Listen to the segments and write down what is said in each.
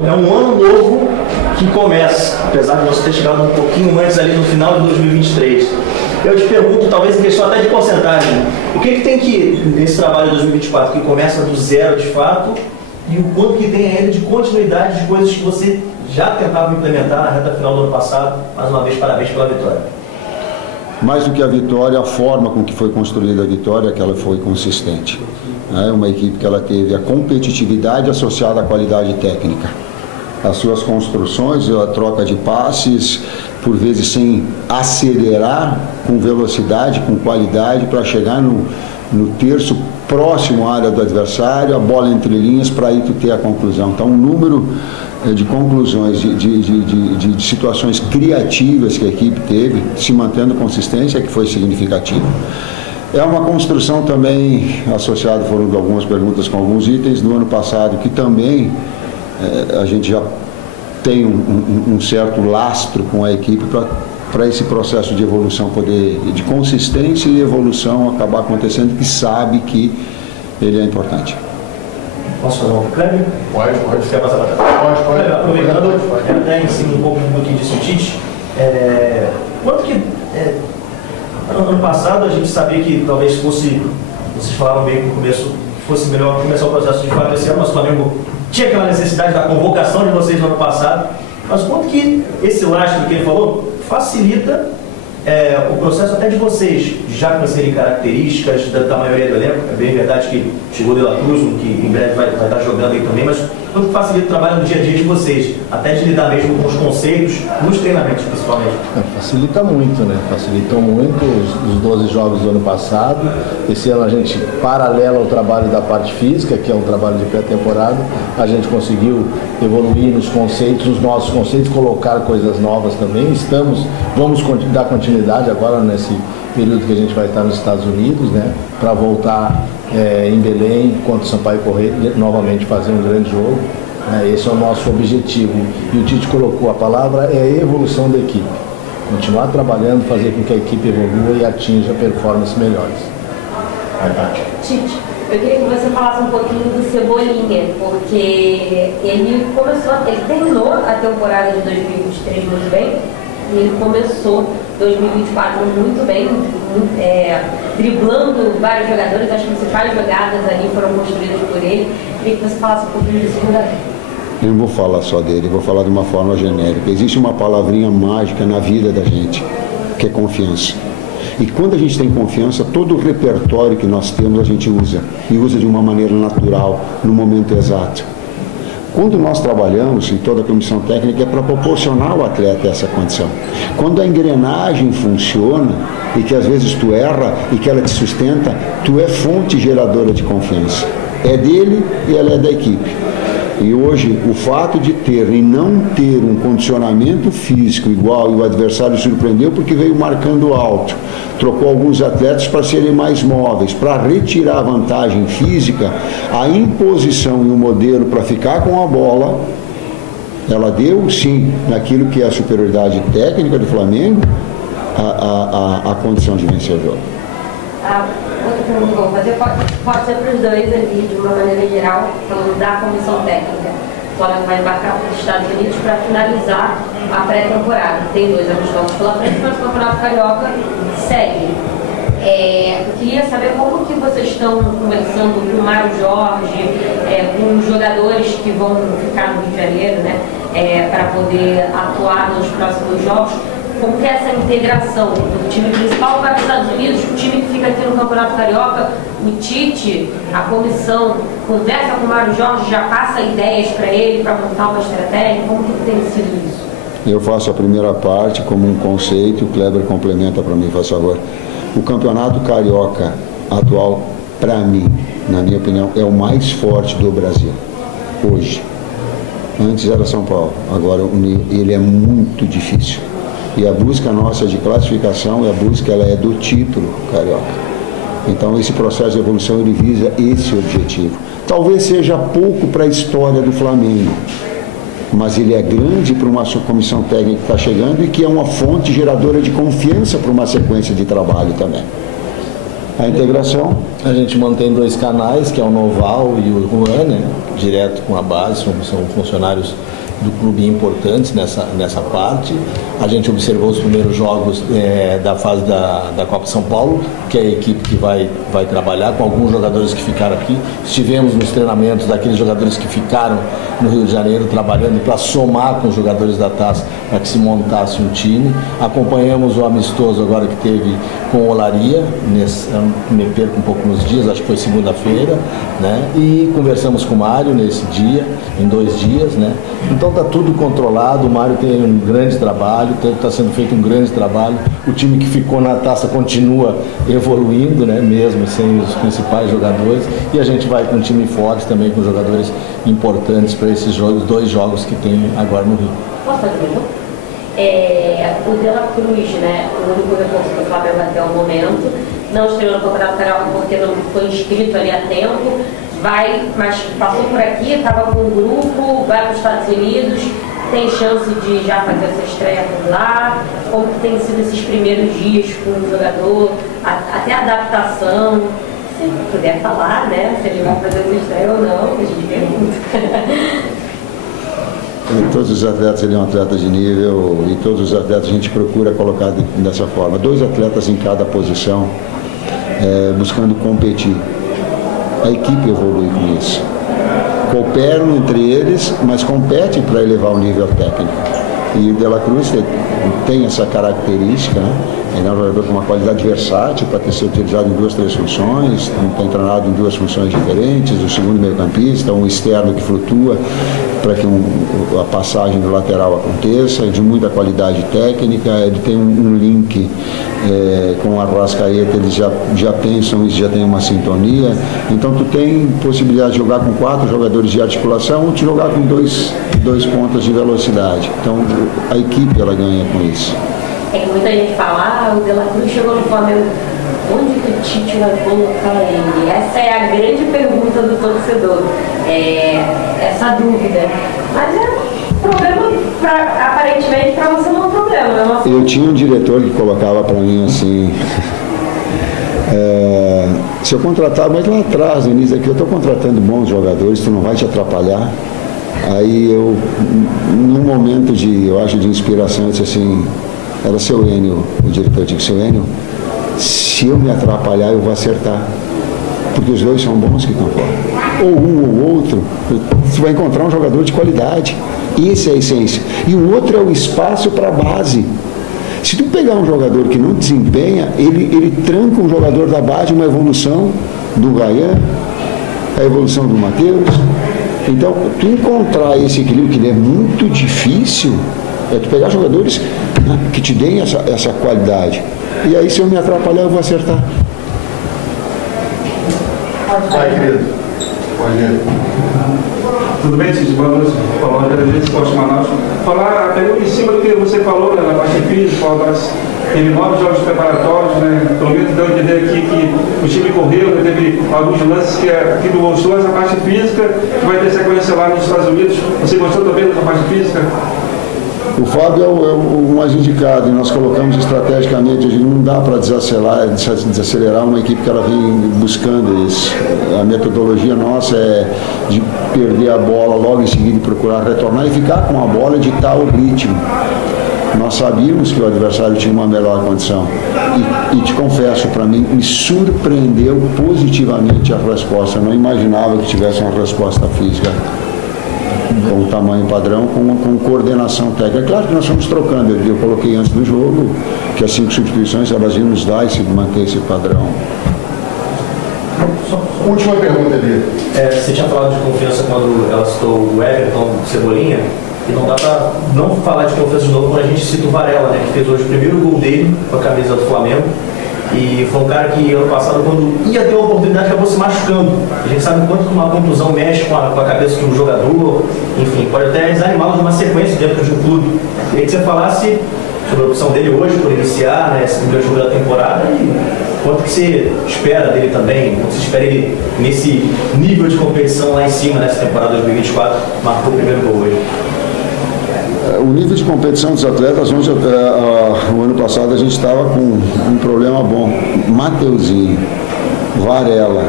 É um ano novo que começa, apesar de você ter chegado um pouquinho antes ali no final de 2023. Eu te pergunto, talvez em questão até de porcentagem, o que tem que, nesse trabalho de 2024, que começa do zero de fato, e o quanto que tem ainda de continuidade de coisas que você já tentava implementar na reta final do ano passado? Mais uma vez, parabéns pela vitória. Mais do que a vitória, a forma com que foi construída a vitória, que ela foi consistente. É uma equipe que ela teve a competitividade associada à qualidade técnica. As suas construções, a troca de passes, por vezes sem acelerar, com velocidade, com qualidade, para chegar no terço próximo à área do adversário, a bola entre linhas, para aí tu ter a conclusão. Então, um número de conclusões, de situações criativas que a equipe teve, se mantendo consistência, que foi significativo. É uma construção também associada, foram algumas perguntas com alguns itens do ano passado, que também a gente já tem um certo lastro com a equipe para esse processo de evolução poder, de consistência e evolução acabar acontecendo, que sabe que ele é importante. Posso fazer uma Kleber? Pode. Você quer passar para trás? Pode. Aproveitando, até em cima um pouco do que disse o Tite, quanto que... ano passado a gente sabia que talvez fosse, vocês falaram bem no começo, fosse melhor começar o processo de fato esse ano, mas o Flamengo tinha aquela necessidade da convocação de vocês no ano passado, mas quanto que esse lastro que ele falou facilita o processo até de vocês já conhecerem características da maioria do elenco? É bem verdade que chegou o De La Cruz, que em breve vai estar jogando aí também, mas quanto que facilita o trabalho no dia a dia de vocês, até de lidar mesmo com os conceitos, nos treinamentos principalmente? Facilita muito, né? Facilitou muito os 12 jogos do ano passado. Esse ano a gente, paralelo ao trabalho da parte física, que é um trabalho de pré-temporada, a gente conseguiu evoluir nos conceitos, nos nossos conceitos, colocar coisas novas também. Vamos dar continuidade agora nesse período que a gente vai estar nos Estados Unidos, né? Para voltar em Belém, contra o Sampaio Corrêa, novamente fazer um grande jogo. Esse é o nosso objetivo. E o Tite colocou a palavra, é a evolução da equipe. Continuar trabalhando, fazer com que a equipe evolua e atinja performances melhores. Tite, eu queria que você falasse um pouquinho do Cebolinha, porque ele terminou a temporada de 2023 muito bem, e ele começou 2024 muito bem, driblando vários jogadores. As principais jogadas ali foram construídas por ele. Queria que você falasse um pouquinho desse jogador. Eu não vou falar só dele, vou falar de uma forma genérica. Existe uma palavrinha mágica na vida da gente, que é confiança. E quando a gente tem confiança, todo o repertório que nós temos a gente usa, e usa de uma maneira natural, no momento exato. Quando nós trabalhamos, em toda a comissão técnica, é para proporcionar ao atleta essa condição. Quando a engrenagem funciona, e que às vezes tu erra, e que ela te sustenta, tu é fonte geradora de confiança. É dele e ela é da equipe. E hoje, o fato de ter e não ter um condicionamento físico igual, e o adversário surpreendeu porque veio marcando alto, trocou alguns atletas para serem mais móveis, para retirar a vantagem física, a imposição e o modelo para ficar com a bola, ela deu sim, naquilo que é a superioridade técnica do Flamengo, a condição de vencer o jogo. Outra pergunta que eu vou fazer pode ser para os dois ali, de uma maneira geral, falando da comissão técnica. O Flamengo vai embarcar para os Estados Unidos para finalizar a pré-temporada. Tem 2 amistosos pela frente, mas o Campeonato Carioca segue. Eu queria saber como que vocês estão conversando com o Mário Jorge, com os jogadores que vão ficar no Rio de Janeiro, né, para poder atuar nos próximos jogos. Como que é essa integração? O time principal vai para os Estados Unidos, o time que fica aqui no Campeonato Carioca, o Tite, a comissão, conversa com o Mário Jorge, já passa ideias para ele, para montar uma estratégia? Como que tem sido isso? Eu faço a primeira parte como um conceito, o Kleber complementa para mim, faz favor. O Campeonato Carioca atual, para mim, na minha opinião, é o mais forte do Brasil, hoje. Antes era São Paulo, agora ele é muito difícil. E a busca nossa de classificação, ela é do título carioca. Então esse processo de evolução ele visa esse objetivo. Talvez seja pouco para a história do Flamengo, mas ele é grande para uma comissão técnica que está chegando e que é uma fonte geradora de confiança para uma sequência de trabalho também. A integração, A gente mantém 2 canais, que é o Noval e o Juan, né? Direto com a base, são funcionários do clube importantes nessa parte. A gente observou os primeiros jogos da fase da Copa São Paulo, que é a equipe que vai trabalhar com alguns jogadores que ficaram aqui. Estivemos nos treinamentos daqueles jogadores que ficaram no Rio de Janeiro trabalhando para somar com os jogadores da Taça para que se montasse um time. Acompanhamos o amistoso agora que teve com o Olaria, me perco um pouco nos dias, acho que foi segunda-feira, né? E conversamos com o Mário nesse dia, em 2 dias, né? Então está tudo controlado, o Mário tem um grande trabalho, está sendo feito um grande trabalho, o time que ficou na Taça continua evoluindo, né? Mesmo sem os principais jogadores, e a gente vai com um time forte também, com jogadores importantes para esses 2 jogos que tem agora no Rio. Posso fazer uma pergunta? O De La Cruz, né, o único reforço do Flamengo até o momento, não estreou no Campeonato Carioca porque não foi inscrito ali a tempo, mas passou por aqui, estava com um grupo, vai para os Estados Unidos, tem chance de já fazer essa estreia por lá, como que tem sido esses primeiros dias com o jogador, até a adaptação, se puder falar, né, se ele vai fazer essa estreia ou não, a gente pergunta. todos os atletas, ele é um atleta de nível, e todos os atletas a gente procura colocar dessa forma. 2 atletas em cada posição, buscando competir. A equipe evolui com isso. Cooperam entre eles, mas competem para elevar o nível técnico. E o De La Cruz tem essa característica, né? Ele é um jogador com uma qualidade versátil para ter sido utilizado em 2, 3 funções, tem treinado em 2 funções diferentes, o segundo meio-campista, um externo que flutua para que a passagem do lateral aconteça, de muita qualidade técnica, ele tem um link com o Arrascaeta, eles já pensam isso, já tem uma sintonia, então tu tem possibilidade de jogar com 4 jogadores de articulação ou de jogar com 2 pontas de velocidade, então a equipe ela ganha com isso. É que muita gente fala, o De La Cruz chegou no Flamengo, onde que o Tite vai colocar ele? Essa é a grande pergunta do torcedor, essa dúvida. Mas problema, aparentemente, para você não é um problema. Eu tinha um diretor que colocava para mim assim, se eu contratar, mas lá atrás, no início aqui, eu estou contratando bons jogadores, tu não vai te atrapalhar. Aí eu, num momento eu acho, de inspiração, eu disse assim, era seu Enio, o diretor disse, seu Enio, se eu me atrapalhar, eu vou acertar. Porque os 2 são bons que estão fora. Ou um ou outro, você vai encontrar um jogador de qualidade. Essa é a essência. E o outro é o espaço para a base. Se tu pegar um jogador que não desempenha, ele tranca um jogador da base, uma evolução do Ryan, a evolução do Matheus. Então, tu encontrar esse equilíbrio, que ele é muito difícil, é tu pegar jogadores que te deem essa qualidade. E aí, se eu me atrapalhar, eu vou acertar. Vai, querido. Pode ir. Tudo bem, Cid? Boa noite. Falando da Agência Esporte Manaus. Falar a pergunta em cima do que você falou, né, na parte física, teve 9 jogos preparatórios, né? Pelo menos deu a entender aqui que o time correu, né? Teve alguns lances que aqui do mostrou essa parte física, que vai ter sequência lá nos Estados Unidos. Você gostou também dessa parte física? O Fábio é o mais indicado, e nós colocamos estrategicamente, não dá para desacelerar uma equipe que ela vem buscando isso. A metodologia nossa é de perder a bola logo em seguida e procurar retornar e ficar com a bola e ditar o ritmo. Nós sabíamos que o adversário tinha uma melhor condição e te confesso, para mim, me surpreendeu positivamente a resposta. Eu não imaginava que tivesse uma resposta física com tamanho padrão, com coordenação técnica. Claro que nós estamos trocando, eu coloquei antes do jogo que as 5 substituições elas iam nos dar e manter esse padrão. Última pergunta, Eli. Você tinha falado de confiança quando ela citou o Everton, Cebolinha, e não dá para não falar de confiança de novo quando a gente cita o Varela, né, que fez hoje o primeiro gol dele com a camisa do Flamengo. E foi um cara que ano passado, quando ia ter uma oportunidade, acabou se machucando. A gente sabe o quanto que uma contusão mexe com a cabeça de um jogador, enfim, pode até desanimá-lo de uma sequência dentro de um clube. Queria que você falasse sobre a opção dele hoje por iniciar, né, esse primeiro jogo da temporada, e quanto que você espera dele também, quanto você espera ele nesse nível de competição lá em cima nessa temporada 2024, marcou o primeiro gol hoje. o nível de competição dos atletas, onde o ano passado a gente estava com um problema bom. Mateuzinho, Varela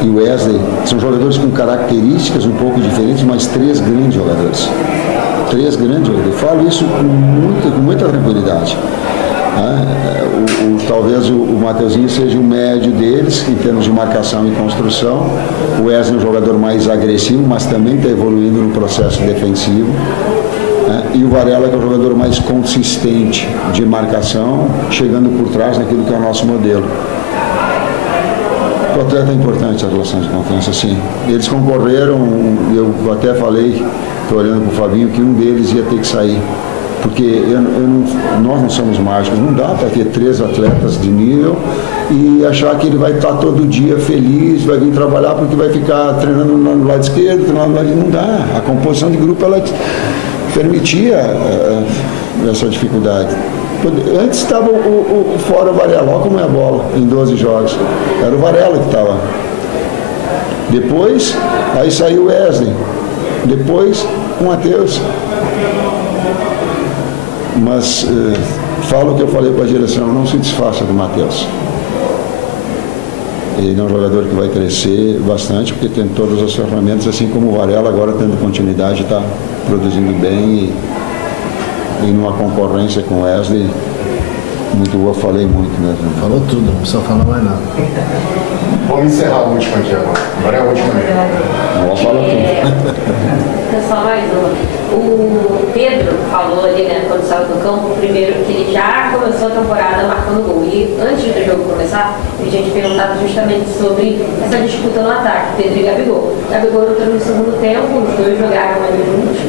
e Wesley são jogadores com características um pouco diferentes, mas 3 grandes jogadores. 3 grandes jogadores. Eu falo isso com muita tranquilidade. Talvez o Mateuzinho seja o médio deles em termos de marcação e construção. O Wesley é um jogador mais agressivo, mas também está evoluindo no processo defensivo. E o Varela, que é o jogador mais consistente de marcação, chegando por trás naquilo que é o nosso modelo. O atleta é importante a relação de confiança, sim. Eles concorreram, eu até falei, estou olhando para o Fabinho, que um deles ia ter que sair. Porque nós não somos mágicos, não dá para ter 3 atletas de nível e achar que ele vai estar todo dia feliz, vai vir trabalhar porque vai ficar treinando no lado esquerdo, treinando no lado direito. Não dá. A composição de grupo ela permitia essa dificuldade. Antes estava fora o Varela, olha como é a bola em 12 jogos. Era o Varela que estava. Depois, aí saiu o Wesley. Depois, o Matheus. Mas falo o que eu falei para a direção, não se desfaça do Matheus. Ele é um jogador que vai crescer bastante, porque tem todas as ferramentas, assim como o Varela, agora tendo continuidade, está produzindo bem e numa concorrência com o Wesley muito boa. Falei muito mesmo. Falou tudo, não precisa falar mais nada. Vamos encerrar a última aqui agora. Agora é a última mesmo. Não vou falar tudo. Só mais uma. O Pedro falou ali, né, quando saiu do campo, primeiro que ele já começou a temporada marcando gol. E antes do jogo começar, a gente perguntado justamente sobre essa disputa no ataque, Pedro e Gabigol. Gabigol entrou no segundo tempo, os dois jogaram ali juntos.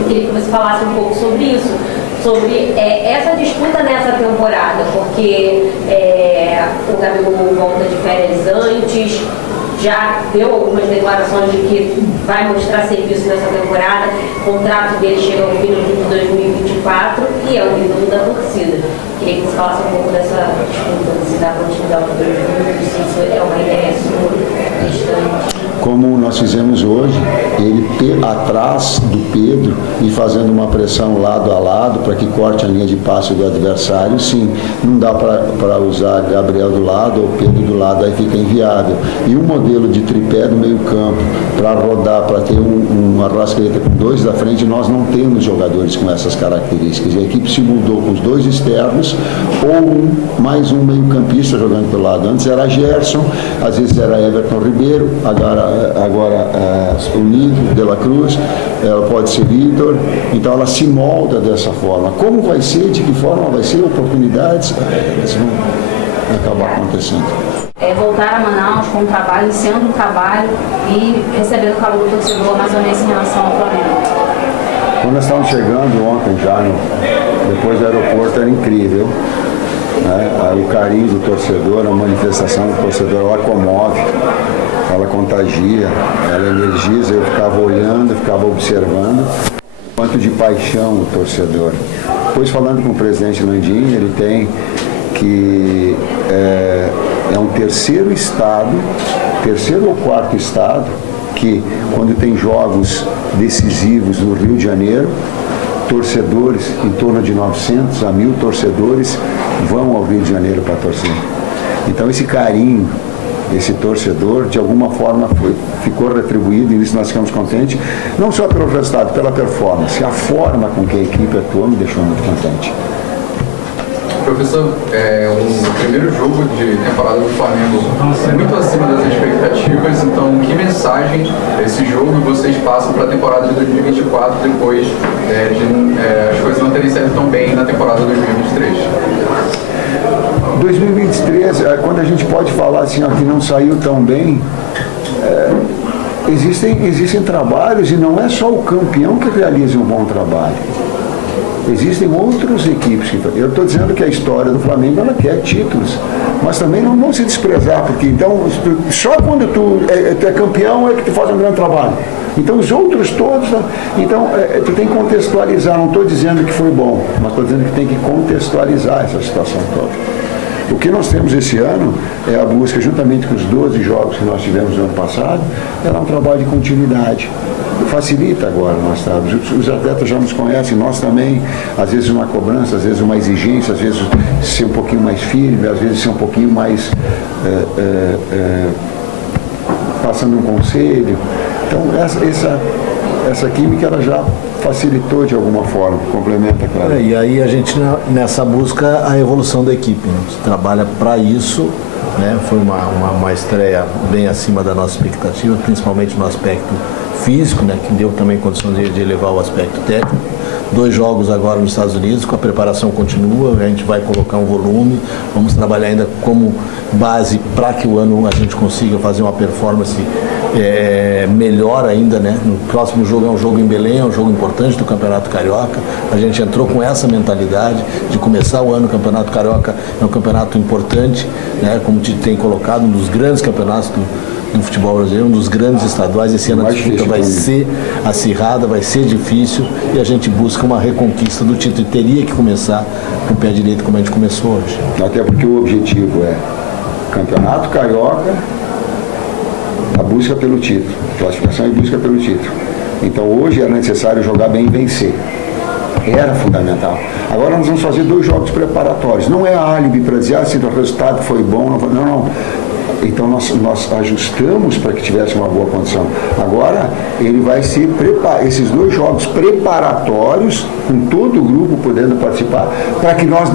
Eu queria que você falasse um pouco sobre isso, sobre essa disputa nessa temporada, porque o Gabigol volta de férias antes, já deu algumas declarações de que vai mostrar serviço nessa temporada, o contrato dele chega ao fim de 2024 e é o ídolo da torcida. Queria que você falasse um pouco dessa disputa, se dá continuidade para 2020, se isso é uma ideia sua, distante. Como nós fizemos hoje, ele atrás do Pedro e fazendo uma pressão lado a lado para que corte a linha de passe do adversário, sim. Não dá para usar Gabriel do lado ou Pedro do lado, aí fica inviável. E um modelo de tripé do meio campo, para rodar, para ter uma Arrascaeta com 2 da frente, nós não temos jogadores com essas características. A equipe se mudou com os 2 externos ou mais um meio campista jogando pelo lado. Antes era Gerson, às vezes era Everton Ribeiro, agora o Nino de la Cruz, ela pode ser Vitor, então ela se molda dessa forma. Como vai ser, de que forma vai ser, oportunidades, elas vão acabar acontecendo. Voltar a Manaus com um trabalho, iniciando um trabalho e recebendo o calor do torcedor amazonense em relação ao Flamengo. Quando nós estávamos chegando ontem já, depois do aeroporto, era incrível. O carinho do torcedor, a manifestação do torcedor, ela comove, ela contagia, ela energiza. Eu ficava olhando, ficava observando quanto de paixão o torcedor. Depois, falando com o presidente Landim, ele tem que é um terceiro ou quarto estado que, quando tem jogos decisivos no Rio de Janeiro, torcedores, em torno de 900 a 1.000 torcedores vão ao Rio de Janeiro para torcer. Então esse carinho, esse torcedor, de alguma forma ficou retribuído, e nisso nós ficamos contentes, não só pelo resultado, pela performance. A forma com que a equipe atuou me deixou muito contente. Professor, o primeiro jogo de temporada do Flamengo muito acima das expectativas, então que mensagem esse jogo vocês passam para a temporada de 2024 depois de as coisas não terem saído tão bem na temporada de 2023? 2023, quando a gente pode falar assim, que não saiu tão bem, existem trabalhos, e não é só o campeão que realiza um bom trabalho. Existem outras equipes que... Eu estou dizendo que a história do Flamengo, ela quer títulos, mas também não vão se desprezar, porque então só quando tu é campeão é que tu faz um grande trabalho. Então os outros todos, então tu tem que contextualizar. Não estou dizendo que foi bom, mas estou dizendo que tem que contextualizar essa situação toda. O que nós temos esse ano é a busca, juntamente com os 12 jogos que nós tivemos no ano passado, é um trabalho de continuidade. facilita agora nós estamos. Os atletas já nos conhecem, nós também, às vezes uma cobrança, às vezes uma exigência, às vezes ser um pouquinho mais firme, às vezes ser um pouquinho mais passando um conselho. Então essa química ela já facilitou de alguma forma, complementa, claro. E aí a gente nessa busca a evolução da equipe, né? A gente trabalha para isso, né? Foi uma estreia bem acima da nossa expectativa, principalmente no aspecto físico, né? Que deu também condições de elevar o aspecto técnico. 2 jogos agora nos Estados Unidos, com a preparação continua, a gente vai colocar um volume, vamos trabalhar ainda como base para que o ano a gente consiga fazer uma performance melhor ainda, né? No próximo jogo é um jogo em Belém, é um jogo importante do Campeonato Carioca. A gente entrou com essa mentalidade de começar o ano. O Campeonato Carioca é um campeonato importante, né? Como te tem colocado, um dos grandes campeonatos do futebol brasileiro, um dos grandes estaduais. Esse ano a disputa vai ser acirrada, vai ser difícil e a gente busca uma reconquista do título. E teria que começar com o pé direito como a gente começou hoje. Até porque o objetivo é Campeonato Carioca, a busca pelo título, classificação e busca pelo título. Então hoje era necessário jogar bem e vencer. Era fundamental. Agora nós vamos fazer 2 jogos preparatórios. Não é álibi para dizer se o resultado foi bom. Não. Então nós ajustamos para que tivesse uma boa condição. Agora ele vai se preparar, esses 2 jogos preparatórios, com todo o grupo podendo participar, para que nós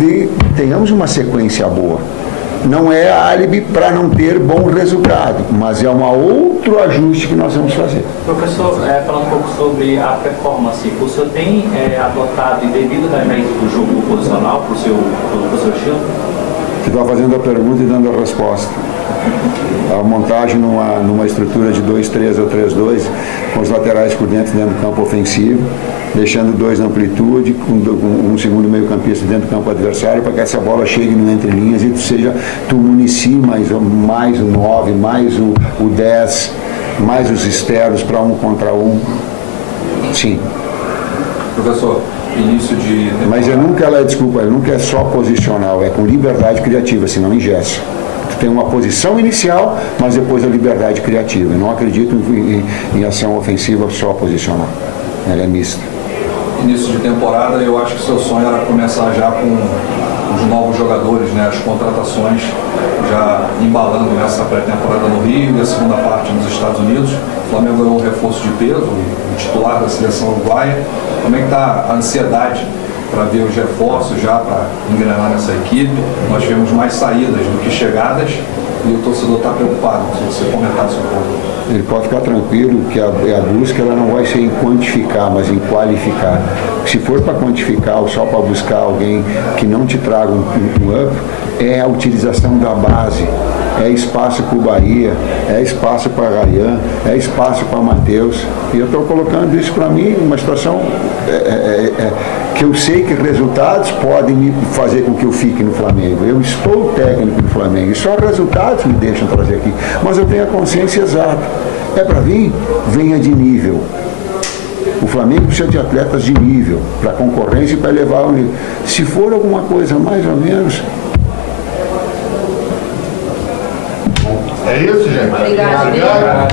tenhamos uma sequência boa. Não é álibi para não ter bom resultado, mas é um outro ajuste que nós vamos fazer. Professor, falando um pouco sobre a performance, o senhor tem adotado e devido a jeito do jogo posicional para o seu estilo? Você está fazendo a pergunta e dando a resposta. A montagem numa estrutura de 2-3 ou 3-2, com os laterais por dentro do campo ofensivo, deixando 2 na amplitude, com um segundo meio-campista dentro do campo adversário, para que essa bola chegue no entre-linhas e tu municie mais o 9, mais o 10, mais os externos para 1 contra 1. Sim. Professor, início de... Mas ele nunca é só posicional, é com liberdade criativa, senão engessa. Tem uma posição inicial, mas depois a liberdade criativa. Eu não acredito em ação ofensiva só posicional. Ela é mista. Início de temporada, eu acho que o seu sonho era começar já com os novos jogadores, né? As contratações já embalando nessa pré-temporada no Rio e a segunda parte nos Estados Unidos. O Flamengo ganhou um reforço de peso, o titular da seleção uruguaia. Como é que está a ansiedade para ver os reforços já, para engrenar nessa equipe? Nós tivemos mais saídas do que chegadas e o torcedor está preocupado. Se você comentasse um pouco. Ele pode ficar tranquilo que a busca ela não vai ser em quantificar, mas em qualificar. Se for para quantificar ou só para buscar alguém que não te traga um up, é a utilização da base. É espaço para o Bahia, é espaço para Ryan, é espaço para Matheus. E eu estou colocando isso para mim, uma situação que eu sei que resultados podem me fazer com que eu fique no Flamengo. Eu estou técnico no Flamengo e só resultados me deixam trazer aqui. Mas eu tenho a consciência exata. É para vir? Venha de nível. O Flamengo precisa de atletas de nível, para concorrência e para elevar o nível. Se for alguma coisa mais ou menos... É isso, gente? Obrigada.